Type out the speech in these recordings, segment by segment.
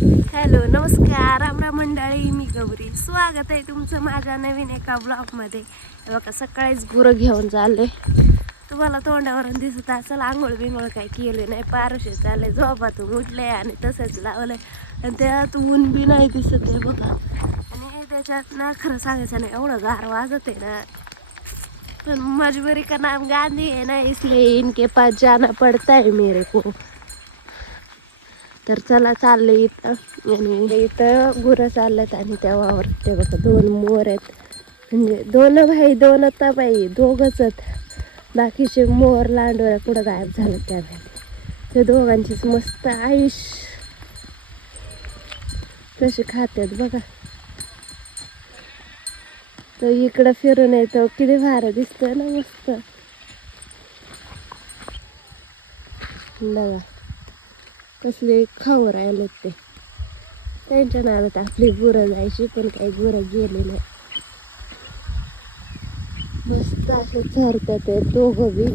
Hello नमस्कार रामराम मंडळी, मी गौरी. स्वागत आहे तुमचं माझ्या नवीन एका ब्लॉगमध्ये. बघा सकाळीच गुरं घेऊन चालले. तुम्हाला तोंडावरून दिसत असेल आंघोळ बिंघोळ काही केले नाही, पारुशे चालले, झोपातून उठले आणि तसंच लावलंय. आणि त्यात ऊन बी नाही दिसत आहे बघा. आणि त्याच्यात ना खरं सांगायचं नाही एवढं गार वाजत आहे ना, पण मजबूरी का नाम गांधी है ना, इसलिए इनके पास जाना पड़ता है मेरे को. तर चला चालले इथं. आणि इथं गुरं चाललेत आणि त्या वावरात ते बघा 2 मोर आहेत. म्हणजे 2 भाई 2 आता बाई, दोघंच आहेत. बाकीचे मोर लांडोऱ्या कुठं गायब झालं त्या माहिती. ते दोघांचीच मस्त आयुष कशी खात्यात बघा. तर इकडं फिरून येतो, किती भारी दिसतंय ना मस्त. बघा कसले खाऊ राहिले ते. त्यांच्या नादात आपली गुरं जायची, पण काही गुरं गेले नाही. मस्त असं चरतात ते दोघं बी.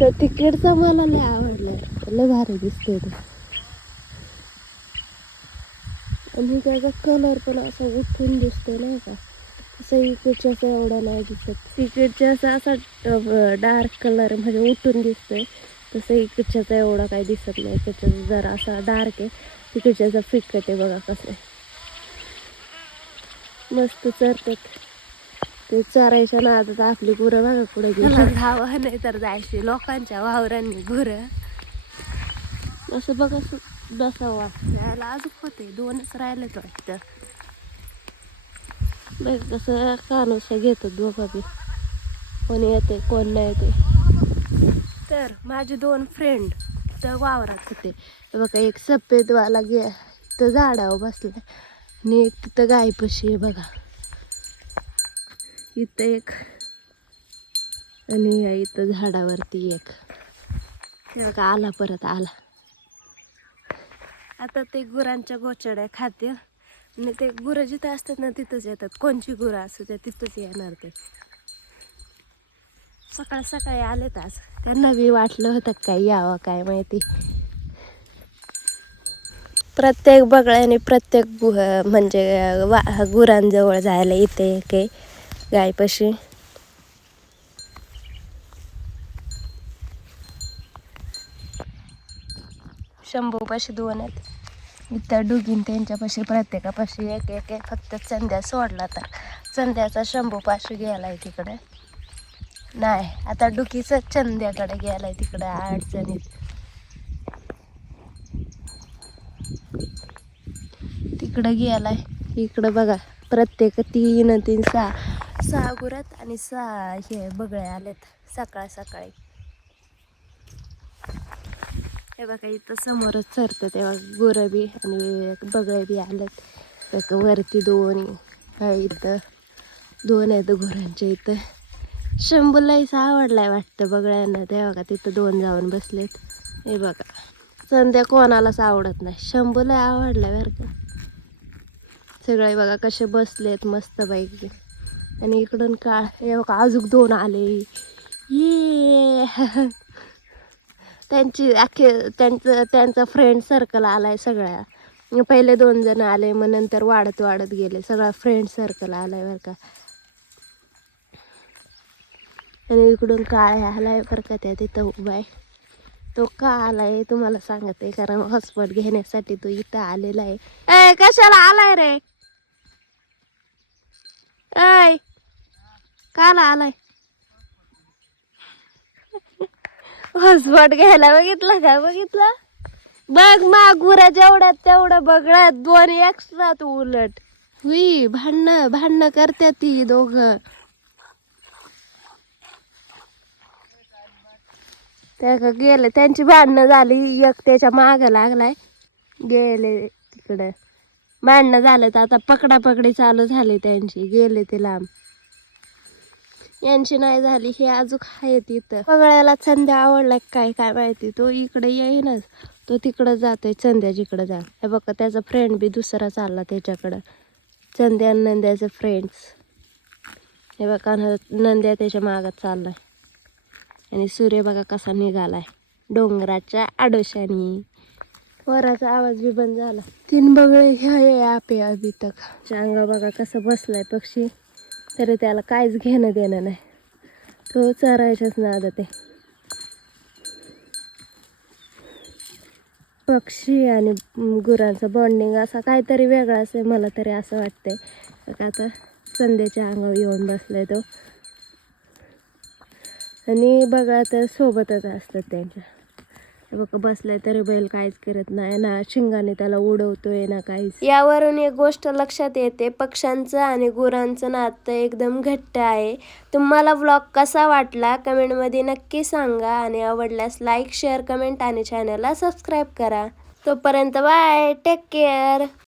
तर तिकडचा मला लय आवडलाय, लय भारी दिसतोय तो. आणि त्याचा कलर पण असा उठून दिसतोय नाही का, तसं इकडच्या असा एवढा नाही दिसत. तिकडच्या असा डार्क कलर म्हणजे उठून दिसतोय, तसं इकडच्याचा एवढा काही दिसत नाही. इकडच्या जरा असा डार्क आहे, तिकडच्याचा फिक्कट आहे. बघा कसं मस्त चरतात ते. चरायच्या नादात आपली गुरं बघा कुठे गेली. धावा नाही तर जायची लोकांच्या वावरांनी गुरं. असं बघा बसावं वाटतं. अजून होते 2च राहिलेत वाटतं. बघ कसं कानुसा घेतो दोघं बी, कोण येते कोण नाही येते. तर माझे 2 फ्रेंड तर वावरात होते. बघा एक सफेदवाला तर झाडावर बसलाय आणि एक तिथं गायपाशी आहे बघा. इथं एक आणि इथं झाडावरती एक. ते बघा आला, परत आला. आता ते गुरांच्या गोचड्या खाते आणि ते गुरं जिथं असतात ना तिथंच येतात. कोणची गुरं असू त्या तिथंच येणार ते. सकाळ सकाळी आलेत आज. त्यांना बी वाटलं होतं काय यावं काय माहिती. प्रत्येक बगळ्याने प्रत्येक म्हणजे गुरांजवळ जायला इथे एक आहे गायपाशी. शंभूपाशी 2 आहेत. इथं डुगीन त्यांच्यापाशी प्रत्येकापाशी एक एक आहे. फक्त चंद्या सोडला तर चंद्याचा शंभूपाशी गेलाय तिकडे. नाही आता डुकीचा चंद्याकडे गेलाय तिकडे अडचणीत. तिकडं गेलाय. इकडं बघा प्रत्येक 3 3 6 गुरात आणि 6 हे बगळे आलेत सकाळ सकाळी. हे बघा इथं समोरच चरतं तेव्हा गुरं बी आणि बगळे बी आलेत. एक वरती 2 इथं 2 आहेत गुरांच्या इथं. शंभूलाच आवडलाय वाटतं बगळ्यांना. ते बघा तिथं 2 जाऊन बसलेत. हे बघा संध्या कोणालाच आवडत नाही, शंभूला आवडलाय बरं का. सगळे बघा कसे बसलेत मस्त पैकी. आणि इकडून काळ हे बघा अजून 2 आले. ये त्यांची त्यांचा फ्रेंड सर्कल आलाय सगळ्या. पहिले 2 जण आले, मग नंतर वाढत वाढत गेले. सगळा फ्रेंड सर्कल आलाय बरं का. आणि इकडून काळ आलाय बरं का, त्या तिथं उभा आहे. तो का आलाय तुम्हाला सांगते, कारण हॉटस्पॉट घेण्यासाठी तो इथं आलेला आहे. ए कशाला आलाय रे? ऐ काला आलाय? हॉटस्पॉट घ्यायला. बघितलं का? बघितलं बघ मागुरा जेवढ्यात तेवढं बघत 2 एक्स्ट्रा तू उलट. हुई भांडणं करते ती दोघं. त्या का गेले, त्यांची भांडणं झाली. एक त्याच्या माग लागलाय, गेले तिकडे. भांडणं झाले तर आता पकडापकडी चालू झाली त्यांची. गेले ते लांब. यांची नाही झाली, हे अजून आहे तिथं. बगळ्याला संध्या आवडलाय काय काय माहिती. तो इकडे येईनच, तो तिकडं जातोय संध्या जिकडं जा. हे बघा त्याचा फ्रेंड बी दुसरा चालला त्याच्याकडं. संध्या नंद्याचे फ्रेंड्स. हे बघा नंद्या त्याच्या मागात चाललाय. आणि सूर्य बघा कसा निघालाय डोंगराच्या आडोशानी. वराचा आवाज बी बंद झाला. 3 बगळे हे आपे अभी तक. चांगा बघा कसं बसलाय पक्षी, तरी त्याला काहीच घेणं देणं नाही. तो चरायच्याच नादात आहे. पक्षी आणि गुरांचं बॉन्डिंग असा काहीतरी वेगळा असेल, मला तरी असं वाटतंय. का आता संध्याच्या अंगावर येऊन बसलाय तो, आणि बघा तर सोबतच असतात त्यांच्या. बघा बसलाय तरी बैल काहीच करत नाही ना, शिंगाने त्याला उडवतोय ना काहीच. यावरून एक गोष्ट लक्षात येते, पक्ष्यांचं आणि गुरांचं नातं एकदम घट्ट आहे. तुम्हाला व्लॉग कसा वाटला कमेंटमध्ये नक्की सांगा, आणि आवडल्यास लाईक शेअर कमेंट आणि चॅनलला सबस्क्राईब करा. तोपर्यंत बाय, टेक केअर.